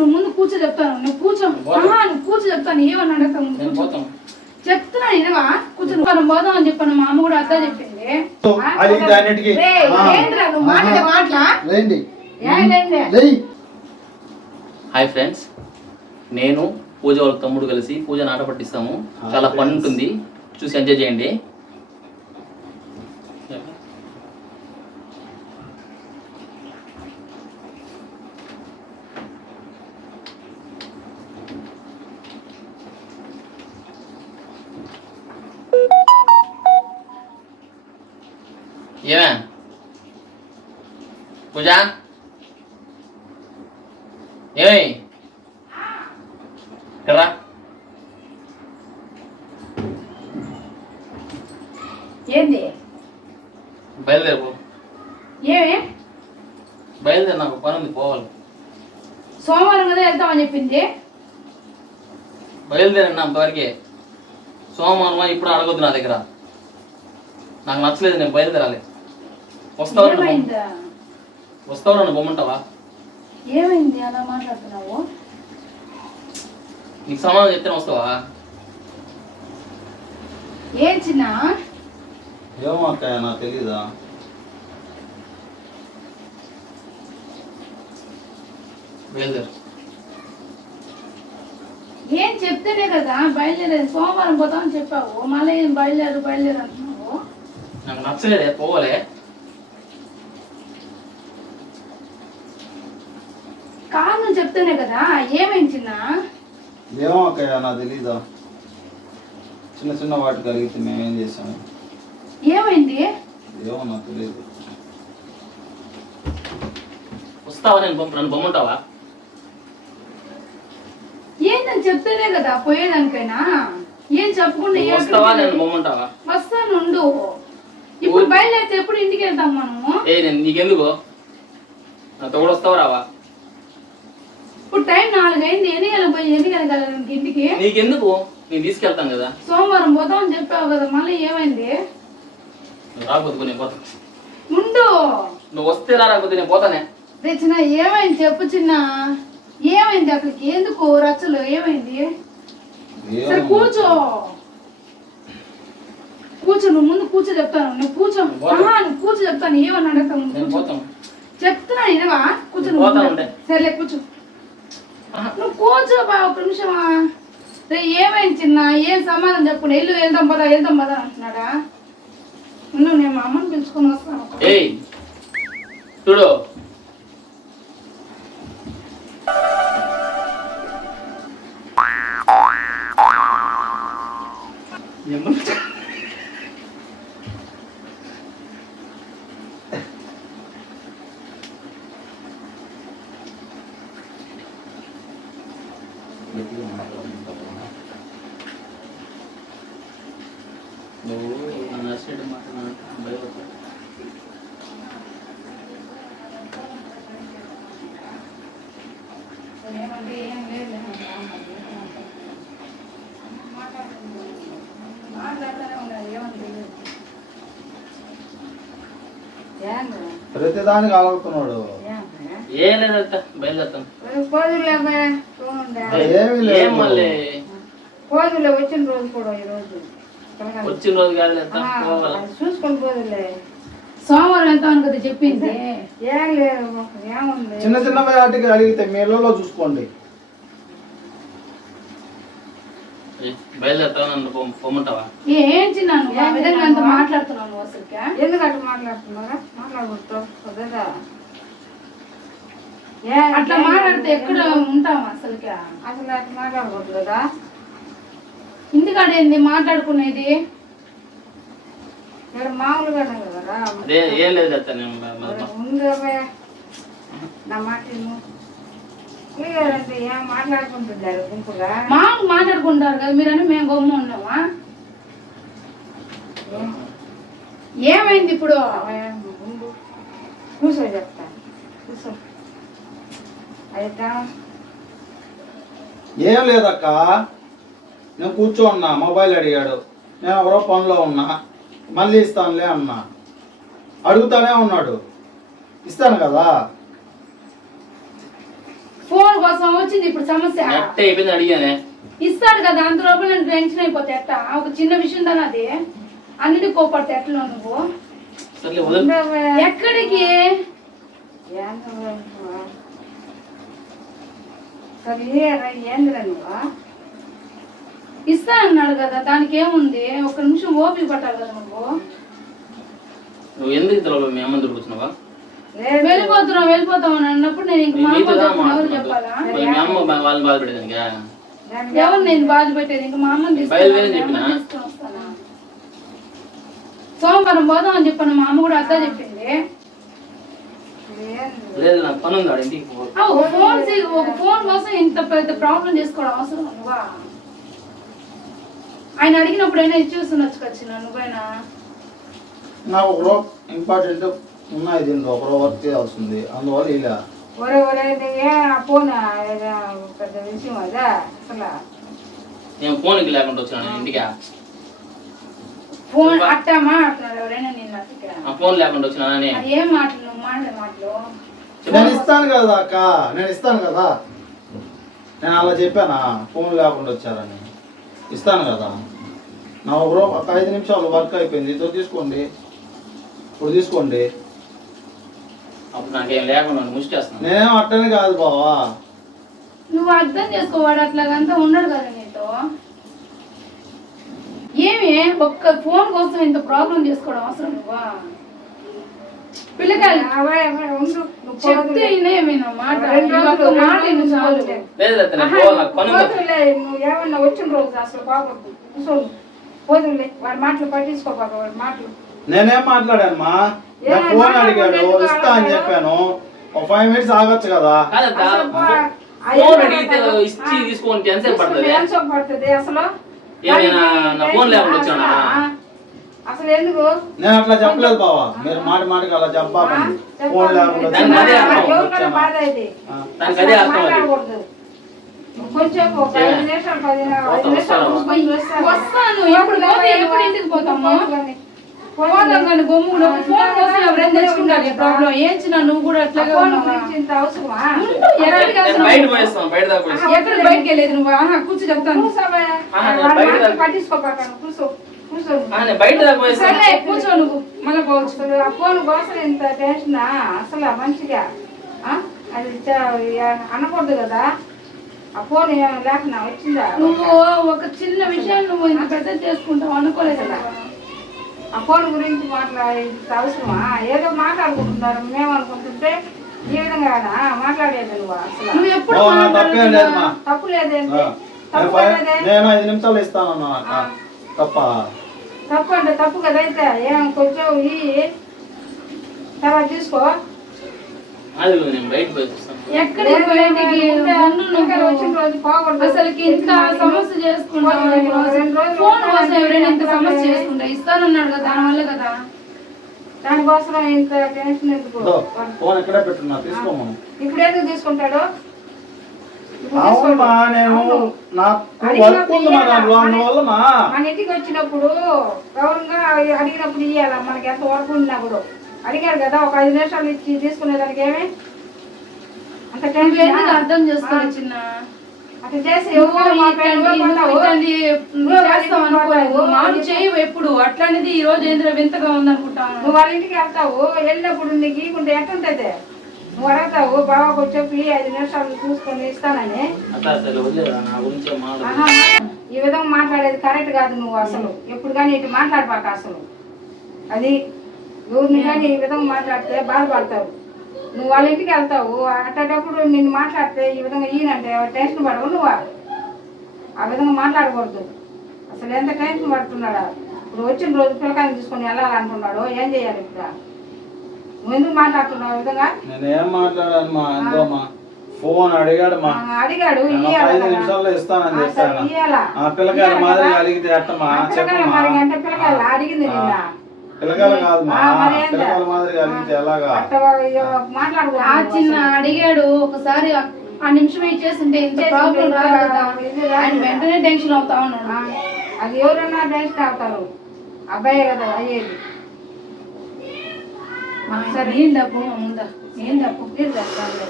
నువ్వు ముందు కూర్చో చెప్తాను. నువ్వు కూర్చో. నువ్వు కూర్చో చెప్తాను. ఏమని నేను కూర్చో. పోతాం. చెప్తున్నా నేనవా కూర్చో మనం పోదాం అని చెప్పాను. మా అమ్మ కూడా అర్థం చెప్పింది. Hi friends. నేను పూజ వాళ్ళ తమ్ముడు కలిసి పూజ నాట పట్టిస్తాము. చాలా ఫన్ ఉంటుంది. చూసి ఎంజాయ్ చేయండి. ఏమే పూజ ఏయ్ ఇక్కడ రా. ఏంది బయలుదేరు ఏమి బయలుదేరు నాకు పని ఉంది పోవాలి సోమవారం కదా వెళ్తామని చెప్పింది బయలుదేరండి అంతవరకే సోమవారం ఇప్పుడు అడగొద్దు నా దగ్గర నాకు నచ్చలేదు నేను బయలుదేరాలి వస్తావు నన్ను బొమ్మ- ఏమైందా? వస్తావు నన్ను బొమ్మంటావా ఏమైంది అలా మాట్లాడుతున్నావు? నీకు సమాధానం చెప్తే వస్తావా? ఏం చిన్న? ఏమో అక్క నాకు తెలీదా? బయలుదేరు. ఏం చెప్తేనే కదా బయలుదేరేది? సోమవారం పోతామని చెప్పావు. మళ్ళీ ఏం బయలుదేరు బయలుదేరు అంటున్నావు? నాకు నచ్చలేదే పోవాలే. కారణం చెప్తేనే కదా ఏమైంది చిన్న? ఏమో అక్క నాకు తెలీదా. చిన్న చిన్న వాటికి అడిగితే మేమేం చేసాము ఏమైంది? ఏమో నాకు తెలియదు వస్తావా నేను బొమ్మ నన్ను బొమ్మంటావా? ఏంటని చెప్తేనే కదా పోయేదానికైనా. ఏం చెప్పకుండా వస్తావా నేను వెళ్ళి- బొమ్మంటావా? వస్తాను ఉండు. ఇప్పుడు బయలుదేరితే ఎప్పుడు ఇంటికి వెళ్తాం మనము? ఏ నేను నీకెందుకు? నాతో కూడా వస్తావా రావా? ఇప్పుడు టైం నాలుగైంది ఎన్ని గంటలకు పోయి ఎన్ని గంటలకు ఇంటికి? నీకెందుకు? నేను తీసుకెళ్తాను కదా. సోమవారం పోతామని చెప్పావు కదా మళ్ళీ ఏమైంది? నువ్వు రాకపోతే నేను పోతాను ఉండు. నువ్వు వస్తే రా రాకపోతే నేను పోతానే. తెచ్చిన ఏమైంది చెప్పు చిన్న. ఏమైంది అక్కడికి? ఎందుకు రచ్చలు? ఏమైంది? సరే కూర్చో. కూర్చో నువ్వు ముందు కూర్చో చెప్తాను. నువ్వు కూర్చో. ఆహా, నువ్వు కూర్చో చెప్తాను. ఏమని అడుగుతావు? నువ్వు నేను కూర్చో. పోతాను. చెప్తున్నా నేనవా కూర్చో నువ్వు పోతా ముందు. ఉండే. సరేలే కూర్చో. నువ్వు కూర్చో బా ఒక నిమిషమా. రే ఏమైంది చిన్న? ఏం సమాధానం చెప్పు ఇల్లు వెళ్దాం పదా వెళ్దాం పదా అంటున్నాడా? నువ్వు నేను మా అమ్మని పిలుచుకొని వస్తాను ఏయ్ చూడు. నువ్వు నర్సిడ్ మాట్లాడాలంటే భయపడతావు. ఏమంటే ఏం లేదు మాట్లాడుతూనే ఉన్నారు ఏమంటే ఏంద్రా ప్రతిదానికి ఏం లేదంట బయలుదేరుతాను పోదులే ఏమీ లేదు. ఏం మళ్ళీ? పోదులే వచ్చిన రోజు కూడా ఈ రోజు. వచ్చిన రోజు చూసుకొని పోదులే. సోమవారం వెళ్తామని కదా చెప్పింది. ఏం లేదు ఏముంది చిన్న చిన్న వాటికి అడిగితే మీ ఇళ్ళలో చూసుకోండి. ఏ, బయలుదేరుతావా నన్ను? పొమ్- పొమ్మంటావా ఏం చిన్న నువ్వు ఆ విధంగా అంత మాట్లాడుతున్నావు నువ్వు అసలుకి ఎందుకు అట్లా మాట్లాడుతున్నారా మాట్లాడకూడదు అట్లా మాట్లాడితే ఎక్కడ ఉంటాం అసలుకి? అసలు అట్లా మాట్లాడకూడదు కదా? ఇంటికాడ ఏంది మాట్లాడుకునేది? ఇక్కడ ముందు నా మాట విను. అంటే ఏం మాట్లాడుకుంటున్నారు? గుంపుగా మామూలు మాట్లాడుకుంటారు కదా మీరని మేము గమ్మ ఉన్నామా? ఏమైంది ఇప్పుడు? కూర్చో చెప్తా. కూర్చో ఏం లేదక్క. నేను కూర్చో ఉన్నా మొబైల్ అడిగాడు. నేను ఎవరో పనిలో ఉన్నా. మళ్ళీ ఇస్తానులే అన్నా. అడుగుతానే ఉన్నాడు. ఇస్తాను కదా? ఫోన్ కోసం వచ్చింది ఇప్పుడు సమస్య. అయిపోయింది అడిగానే. ఇస్తాడు కదా అంత లోపల నేను టెన్షన్ అయిపోతే ఎట్ట? ఒక చిన్న విషయం దాని అది. అన్నిటి కోపడితే ఎట్లా నువ్వు? సర్లే వదిలి. ఉండవే. ఎక్కడికి? ఏందో నువ్వు? సరే ఏరా, ఏందిరా నువ్వు ఇస్తా అన్నాడు కదా దానికి ఏముంది ఒక నిమిషం ఓపిక పట్టాలి కదా నువ్వు నువ్వు ఎందుకు తెలియదు మీ అమ్మ దొరుకుతున్నావా వెళ్ళిపోతున్నావు వెళ్ళిపోతావు అని అన్నప్పుడు నేను ఇంక మా అమ్మ ఎవరు. చెప్పాలా మీ అమ్మ వాళ్ళని బాధ పెట్టేదానికా దానికి ఎవరు నేను బాధ పెట్టేది ఇంకా మా అమ్మని? అమ్మని? సోమవారం పోదాం అని చెప్పాను మా అమ్మ కూడా అద్దా చెప్పింది? లేదు నాకు పని ఉంది ఆడ ఇంటికి పో. ఫోన్ ఒక ఫోన్ కోసం ఇంత పెద్ద ప్రాబ్లం చేసుకోవడం అవసరం నువ్వా ఆయన అడిగినప్పుడైనా ఇచ్చి చూస్తుండొచ్చు కదా నువ్వైనా? నాకు ఒక రో ఇంపార్టెంట్ ఉన్నాయి దీంట్లో ఒక రో వర్క్ చేయాల్సింది. అందువల్ల ఇలా. ఒరే ఒరే ఫోన్? పెద్ద విషయం అదా అసలు. నేను ఫోన్కి లేకుండా వచ్చాను ఇంటికి? ఫోన్ అట్టా మాట్లాడు ఎవరైనా నిన్న. ఆ ఫోన్ లేకుండా వచ్చినానని అది ఏం మాటలు? నువ్వు మాట్లాడే మాటలు? నేను ఇస్తాను కదా అక్క నేను ఇస్తాను కదా. నేను అలా చెప్పానా? ఫోన్ లేకుండా వచ్చారని. ఇస్తాను కదా. నా ఒక రో ఒక ఐదు నిమిషాలు వర్క్ అయిపోయింది. ఇదో తీసుకోండి. ఇప్పుడు తీసుకోండి. అప్పుడు నాకేం లేకుండా ముష్టి చేస్తున్నాను నేనేం అట్టని కాదు బావా. నువ్వు అర్థం చేసుకోవాడు అట్లాగంతా ఉండడు కదా నీతో. ఏమి? ఒక్క ఫోన్ కోసం ఇంత ప్రాబ్లం చేసుకోవడం అవసరం నువ్వా? పిల్లకాయలు. నువ్వు చెప్తే మాట. ఒక్క మాట చాలు. ఏమన్నా వచ్చిన రోజు అసలు బాగొద్దు కూర్చోను పోదులే వాడి మాటలు పట్టించుకోబాక వాడి మాటలు. నేనేం మాట్లాడాను మా ఏ, నేను ఫోన్ అడిగాడు ఇస్తా అని? చెప్పాను. ఒక ఫైవ్ మినిట్స్ ఆగొచ్చు కదా? ఫోన్ అడిగితే ఇచ్చి పడుతుంది అసలు? నా ఫోన్ లేకుండా వచ్చానా? అసలు- అసలు ఎందుకు నేను అట్లా చెప్పలేదు బావా మీరు మాట మాటకి అలా చెప్పాకండి ఫోన్ లేకుండా దానికి అదే అర్థం. అదే కొంచెం ఒక ఏ? ఐదు నిమిషాలు పది ఐదు పోతాం, నిమిషాలు వస్తావా? చూసుకొని వస్తాను. వస్తాను ఎప్పుడు పోతే ఎప్పుడు ఇంటికి పోతాము పోతాను. పోదాం కానీ ఫోన్ కోసం ఎవరైనా తెచ్చుకుంటారు ప్రాబ్లం. ఏం చిన్న నువ్వు కూడా అట్లాగే ఇంత అవసరమా? ఎక్కడికి బయటకు వెళ్ళేది నువ్వు? ఆహా కూర్చో చెప్తాను. పట్టించుకోబాక కూర్చో కూర్చో. సరే కూర్చో నువ్వు. మళ్ళీ పోవచ్చు. ఆ ఫోన్ కోసం ఇంత టెన్షన్ అసలు మంచిగా ఆ? అది చ- అనకూడదు కదా? ఆ ఫోన్ లేకుండా వచ్చిందా? నువ్వు ఒక చిన్న విషయం నువ్వు ఇంత పెద్ద చేసుకుంటావు అనుకోలేదు కదా? ఫోన్ గురించి మాట్లాడే అవసరమా? ఏదో మాట్లాడుకుంటున్నారు. మేము అనుకుంటుంటే ఈ విధంగా కాదా మాట్లాడేది నువ్వు? అసలు నువ్వు ఎప్పుడు నా తప్పేం లేదు మా. తప్పు లేదేంటి. నేను తప్పు నేను ఐదు నిమిషాలు అక్క. ఆ. తప్ప. తప్పు అంటే తప్పు కదా అయితే. ఏం కొంచెం ఈ తర్వాత తీసుకో అది నేను బయటికి. అసలుకి ఇంత సమస్య ఫోన్ కోసం ఎవరైనా ఇంత సమస్య చేసుకుంటా? ఇస్తానన్నాడు కదా దానివల్ల కదా? దానికోసం ఇంత టెన్షన్ ఎందుకు? ఇదో, ఫోన్ ఎక్కడే పెట్టున్నా తీసుకోమను ఇప్పుడు ఎందుకు తీసుకుంటాడు? ఇప్పుడు అవునా తీసుకోడు. నేను అవును. నాకు అడిగినప్పుడు వర్క్ ఉంది మా దాంట్లో ఇయ్యాలా? అందువల్ల మా. మన ఇంటికి వచ్చినప్పుడు గౌరవంగా అడిగినప్పుడు ఇవ్వాలా మనకి ఎంత వరకు ఉన్నప్పుడు అడిగాడు కదా ఒక ఐదు నిమిషాలు ఇచ్చి తీసుకునేదానికి ఏమి? అంత నువ్వు టెన్షన్ అర్థం చేసుకోవాలి చిన్న? అట్లా చేసి చేయవు ఎప్పుడు. అట్లాంటిది ఈ రోజు ఏంద్ర వింతగా ఉందనుకుంటాను నువ్వు వాళ్ళ ఇంటికి వెళ్తావు? వెళ్ళినప్పుడు నీకు ఇవ్వకుంటే ఎట్టుంటది నువ్వు అడుగుతావు బాబాకు చెప్పి ఐదు నిమిషాలు చూసుకొని ఇస్తానని. ఈ విధంగా మాట్లాడేది కరెక్ట్ కాదు నువ్వు అసలు. ఎప్పుడు కానీ ఇటు మాట్లాడబాక అసలు. అది ఎవరిని కానీ ఈ విధంగా మాట్లాడితే బాధపడతావు. నువ్వు వాళ్ళ ఇంటికి వెళ్తావు అట్టేటప్పుడు నిన్ను మాట్లాడితే ఈ విధంగా ఈయనంటే టెన్షన్ పడవు నువ్వు? ఆ విధంగా మాట్లాడకూడదు. అసలు ఎంత టెన్షన్ పడుతున్నాడా? ఇప్పుడు వచ్చిన రోజు పిల్లకాయని తీసుకొని వెళ్ళాలనుకున్నాడు ఏం చేయాలి ఇప్పుడు? నువ్వు ఎందుకు మాట్లాడుతున్నావు ఈ విధంగా? నేనేం మాట్లాడాను మా ఎంతో మా ఫోన్ అడిగాడు మా. ఆ, అడిగాడు ఐదు. నిమిషాల్లో ఇస్తానని ఆ, చెప్పాను? ఆ పిల్లకాయల మాదిరి? అడిగితే ఆ, పిల్లకాయల పిల్లకాయలు అడిగింది నిన్న. పిల్లకాయలు కాదు మా ఆ, మరి ఏంది? పిల్లకాయల మాదిరి అడిగితే ఎలాగా? అట్ట మాట్లాడుకో ఆ చిన్న అడిగాడు ఒకసారి ఆ- నిమిషం ఇచ్చేస్తుంటే ఇంత ప్రాబ్లం రాదు. కదా ఆయన. వెంటనే టెన్షన్ అవుతా ఉన్నాడు. అది ఎవరన్నా టెన్షన్ అవుతారు అబ్బాయే కదా అయ్యేది. మా సరే. ఏం డబ్బు? ముందా ఏం డబ్బు? ప్లీజ్ చెప్తాను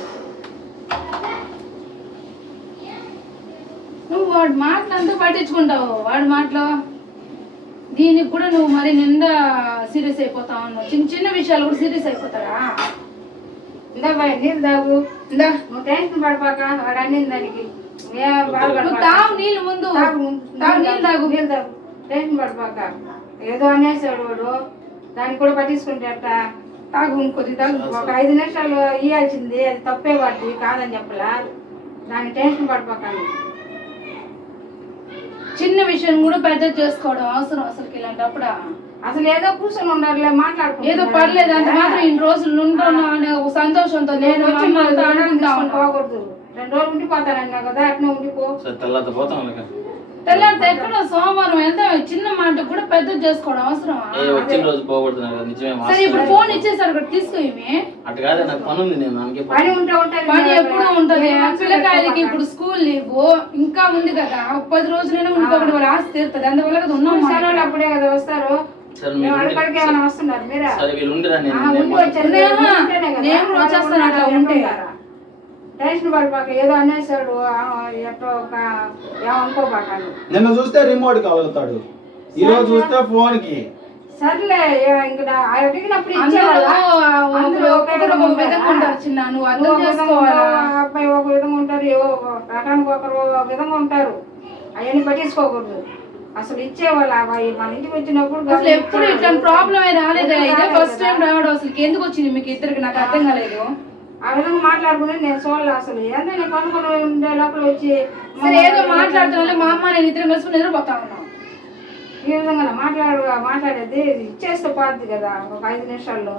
నువ్వు వాడి మాటలు అంతా పట్టించుకుంటావు. వాడి మాటలు దీనికి కూడా నువ్వు మరి నిండా సీరియస్ అయిపోతావు అన్నావు చిన్న చిన్న విషయాలు కూడా సీరియస్ అయిపోతాడా ఇందా బాయ్ నీళ్ళు తాగు. ఇందా నువ్వు టెన్షన్ పడిపోక వాడు అన్నింది దానికి. తాగు నీళ్ళు ముందు. తాగు నీళ్ళు తాగు నీళ్ళు తాగు. టెన్షన్ పడిపోక. ఏదో అనేసాడు వాడు. దానికి కూడా పట్టించుకుంటాట తాగు ఇంకొద్ది తాగు. ఒక ఐదు నిమిషాలు ఇయ్యాల్సింది. అది తప్పే వాటి కాదని చెప్పలా. దానికి టెన్షన్ పడిపోకండి చిన్న విషయం కూడా పెద్ద చేసుకోవడం అవసరం అసలు ఇలాంటప్పుడు? అసలు ఏదో కూర్చొని ఉండాలి ఏదో మాట్లాడుకుంటూ పర్లేదు అంత మాత్రం ఇన్ని రోజులు ఉంటున్నా అనే ఒక సంతోషంతో నేను. పోకూడదు. రెండు రోజులు ఉండిపోతానన్నా కదా అట్నే ఉండిపో. తెల్లారితో ఎక్కడ సోమవారం వెళ్తే చిన్న మాట కూడా పెద్ద చేసుకోవడం అవసరమా? ఏ వచ్చిన రోజు నిజమే సరే ఇప్పుడు. ఫోన్ ఇచ్చేసారు ఇక్కడ తీసుకో ఇవి. అటు కాదు నాకు పని ఉంది నేను అందుకే పని ఉంటే ఉంటుంది పని ఎప్పుడు ఉంటది. పిల్లకాయలకి ఇప్పుడు స్కూల్ లీవ్ ఇంకా ఉంది కదా ఒక పది రోజులైనా ఉండిపోకుండా వాళ్ళ ఆస్తి తీరుతుంది. అందువల్ల కదా ఉన్నాం అప్పుడే కదా వస్తారు. సరే వస్తున్నారు మీరా? సరే వీళ్ళు ఉండిరా నేను నేను అట్లా ఉంటే. టెన్షన్ పడిపోక ఏదో అనేసాడు ఎట్టో. నిన్న చూస్తే రిమోట్ కలుగుతాడు ఈ రోజు చూస్తే ఫోన్కి సర్లే ఇంక అడిగినప్పుడు చిన్న నువ్వు అర్థం చేసుకోవాలా? అబ్బాయి ఒక విధంగా ఉంటారు ఏవో రకానికి ఒకరు ఒక విధంగా ఉంటారు. అవన్నీ పట్టించుకోకూడదు. అసలు ఇచ్చేవాళ్ళు మన ఇంటికి వచ్చినప్పుడు అసలు ఎప్పుడు ఇట్లాంటి ప్రాబ్లం రాలేదే ఇదే ఫస్ట్ టైం రావడం అసలు. ఎందుకు వచ్చింది? మీకు ఇద్దరికి నాకు అర్థం కాలేదు. ఆ విధంగా మాట్లాడుకుని నేను చూడలే అసలు. ఏందో నేను కొనుక్కొని ఉండే లోపల వచ్చి సరే ఏదో మాట్లాడుతున్నా మా అమ్మ నేను ఇద్దరం కలిసి నిద్రపోతా ఉన్నాం. ఈ విధంగా మాట్లాడు మాట్లాడేది ఇచ్చేస్తే పోద్ది కదా ఒక ఐదు నిమిషాల్లో.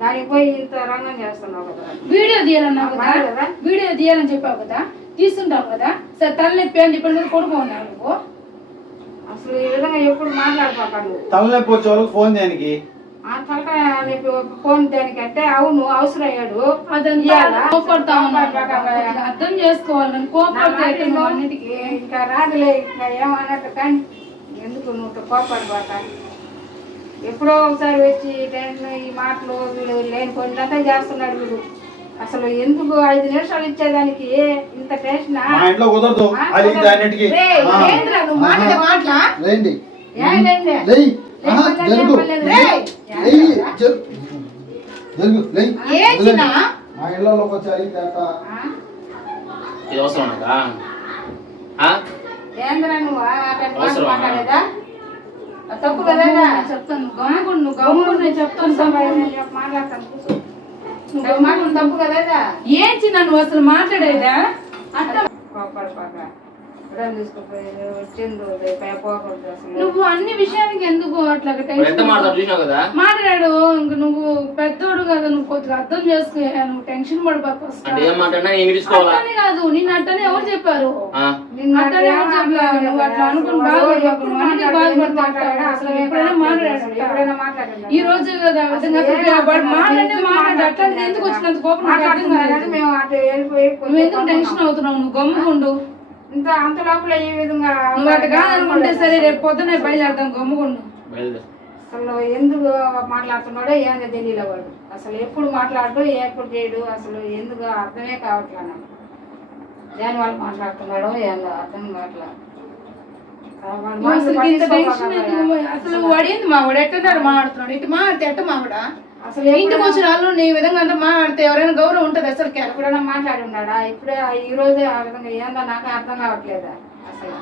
దానికి పోయి ఇంత రంగం చేస్తున్నావు కదా. వీడియో తీయాలన్నావు కదా? వీడియో తీయాలని చెప్పావు కదా? తీస్తుంటావు కదా? సరే తలనొప్పి అని చెప్పి నువ్వు కొడుకు ఉన్నావు నువ్వు. అసలు ఈ విధంగా ఎప్పుడు మాట్లాడుకోక నువ్వు తలనొప్పి వచ్చే వాళ్ళకి ఫోన్ దేనికి ఆ తలకాయ నీకు ఫోన్ దానికంటే అవును అవసరం అయ్యాడు? అర్థం చేసుకోవాలి. కోపడితే ఇంకా రాదులే ఇంకా ఏమన్నట్టు కానీ. ఎందుకు నువ్వు కోపడిపోతా ఎప్పుడో ఒకసారి వచ్చి ఈ మాటలు వీడు లేని కొన్నంతా చేస్తున్నాడు వీడు. అసలు ఎందుకు ఐదు నిమిషాలు ఇచ్చేదానికి? ఇంత టెన్షన్ కుదరదు. జరుగు. జరుగు. మా ఇళ్ళలోకి వచ్చాయి తేట. ఇది అవసరం తప్పు కదా చెప్తాను. గమ్ముకుడు నువ్వు గమ్ముకుడు నేను చెప్తాను మాట్లాడతాను నువ్వు తప్పు కదా ఏం చిన్న నువ్వు అసలు మాట్లాడేదా? అట్లా నువ్వు అన్ని విషయానికి ఎందుకు అట్లా మాట్లాడు ఇంక నువ్వు పెద్దోడు కదా నువ్వు కొద్దిగా అర్థం చేసుకో నువ్వు టెన్షన్ అట్టని కాదు నిన్ను అట్టని ఎవరు చెప్పారు? నిన్ను అట్టని ఎవరు అట్లా చెప్పారు? నువ్వు అట్లా అనుకుని అసలు ఎప్పుడైనా మాట్లాడాడు మాట్లాడాడు ఈ రోజు కదా మాట్లాడే మాట్లాడు అట్లాంటిది ఎందుకు వచ్చినంత కోపం? నువ్వు ఎందుకు టెన్షన్ అవుతున్నావు? నువ్వు గమ్ముకుండు ఇంత అంత లోపల ఈ విధంగా అటు కాదనుకుంటే సరే రేపు పొద్దునే బయలుదేరదాం గమ్ముకుండు అసలు ఎందుకు మాట్లాడుతున్నాడో ఏందో తెలియలే వాడు. అసలు ఎప్పుడు మాట్లాడు ఎప్పుడు చేయడు అసలు ఎందుకు అర్థమే కావట్లే నాకు. దేని వాళ్ళు మాట్లాడుతున్నాడో ఏందో అర్థం కావట్లే. ఆ వాడి నువ్వు అసలు వాడు ఏంది మా వాడు ఎట్టున్నాడు మాట్లాడుతున్నాడు? ఇటు మాట్లాడితే ఎట్ట మావిడ? అసలు ఇంటికి వచ్చిన వాళ్ళు నీ విధంగా అంతా మాట్లాడితే ఎవరైనా గౌరవం ఉంటుంది అసలు ఎప్పుడైనా మాట్లాడి ఉన్నాడా ఇప్పుడే ఈ రోజే ఆ విధంగా ఏందో నాకు అర్థం కావట్లేదా? అసలు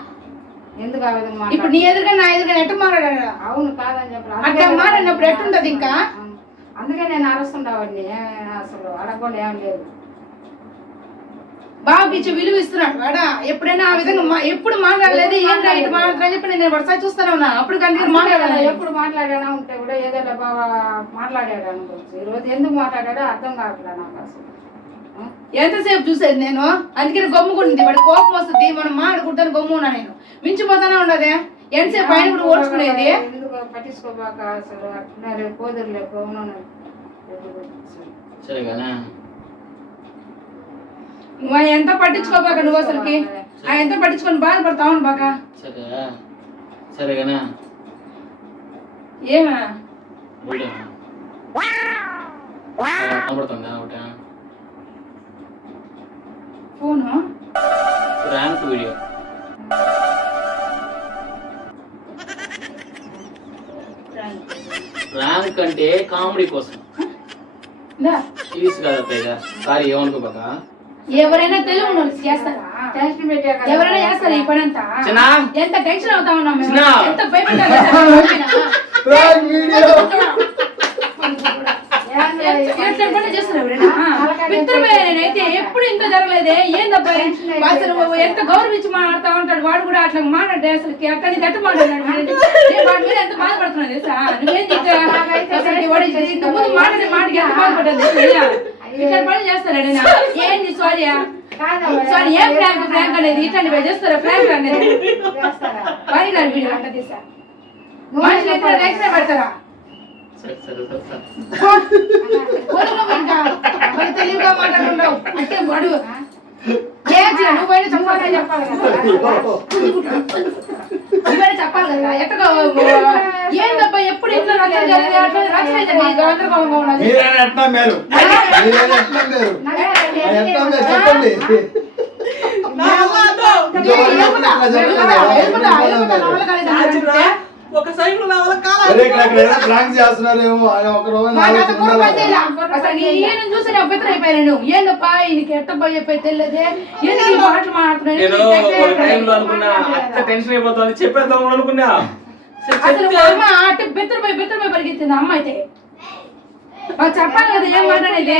ఎందుకు ఆ విధంగా ఇప్పుడు నీ ఎదురుగా నా ఎదురుగా ఎట్ట మాట్లాడా అవును కాదని చెప్పి అట్లా మాట్లాడినప్పుడు ఎట్టుంటది ఇంకా? అందుకే నేను అరుస్తుండేవాడిని. అసలు అడగకుండా ఏం లేదు. బాబుకి ఇచ్చి విలువ ఇస్తున్నాడు. వాడా ఎప్పుడైనా ఆ విధంగా ఎప్పుడు మాట్లాడలేదు ఏం రైట్ మాట్లాడని చెప్పి నేను వరుస చూస్తానే ఉన్నా. అప్పుడు కానీ మాట్లాడాలి ఎప్పుడు మాట్లాడానా ఉంటే కూడా ఏదో బాగా మాట్లాడాడు అనుకోవచ్చు ఈ రోజు ఎందుకు మాట్లాడాడో అర్థం కావట్లే నాకు అసలు? ఎంతసేపు చూసేది నేను? అందుకని గమ్ముకుంటుంది వాడు కోపం వస్తుంది. మనం మాట్లాడుకుంటాను గమ్మున్నా నేను. మించిపోతానే ఉండదే ఎంతసేపు ఆయన కూడా ఓడ్చుకునేది ఎందుకు పట్టించుకోబాక అసలు? అట్లా రేపు పోదురులే పోను సరే కానీ నువ్వు ఎంత పట్టించుకో పట్టించుకోబాక నువ్వు అసలుకి? ఆ ఎంత పట్టించుకొని బాధపడతావు బాక సరేనా? ఏమా? ఫోను? Prank video. ర్యాంక్ అంటే కామెడీ కోసం. సీరియస్ కాదు సారీ ఏమనుకోబాక? ఎవరైనా తెలుగు వాళ్ళు చేస్తారా. టెన్షన్. ఎవరైనా చేస్తారా ఈ పని అంతా? చిన్నా. ఎంత టెన్షన్ అవుతా ఉన్నాం మేము. ఎంత నేనైతే ఎప్పుడు ఇంత జరగలేదే. ఏందబ్బా? అసలు. ఎంత గౌరవించి మాట్లాడుతా ఉంటాడు. వాడు కూడా అట్లా మాట్లాడే అసలు అక్కడ గట్టి మాట్లాడాడు వాడి? మీద ఎంత బాధపడుతున్నాను తెలుసా? నువ్వేంది ఇంత ముందు మాట్లాడే మాటకి ఎంత బాధపడ్డాను ఇట్లా పని చేస్తాడు ఎవరైనా? ఏంది సారీ సారీ ఏం ఫ్రాంక్ ఫ్రాంక్ అనేది ఇట్లాంటివి చేస్తారా ఫ్రాంక్ అనేది చేస్తారా? వాడి అంట తీసా మనుషులు ఎక్కడ ఎక్కడ పెడతారా. మరి తెలివిగా. అంటే వాడు? నువ్వు చెప్పాలి చెప్పాలి కదా. నువ్వైనా చెప్పాలి కదా ఎట్టగా ఏందబ్బా ఎప్పుడు మీరైనా ఎట్లా మేలు మీరేనా ఎట్లా ఎట్లా చెప్పండి. ఒక సైకిల్ నా వల్ల చేస్తున్నారేమో. రోజు చూసి నేను అభ్యంతరం అయిపోయాను ఏందప్పా ఈయనకి ఎట్టబ్బా చెప్పేది తెలియదే ఎందుకు ఈ మాటలు మాట్లాడుతున్నాడు నేను ఎందుకు ఒక ఇట్లా టైంలో అనుకున్నా అత్త టెన్షన్ అయిపోతుంది చెప్పేద్దాం అనుకున్నా. అసలు మా అమ్మ అట్ట బెత్తరపోయి బెత్తరపోయి పరిగెత్తింది అమ్మ అయితే. మాకు చెప్పాలి కదా ఏం మాట్లాడేది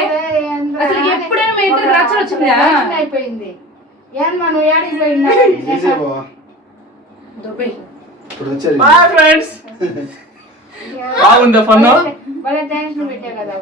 అసలు ఎప్పుడైనా మీ ఇద్దరికి రచ్చన వచ్చిందా? అయిపోయింది. ఏం మనం ఏడికి పోయిందా ఈజీ బావ. దుబ్బై. ఇప్పుడు వచ్చారు బాయ్ ఫ్రెండ్స్. బాగుందా ఫన్ భలే టెన్షన్ పెట్టా కదా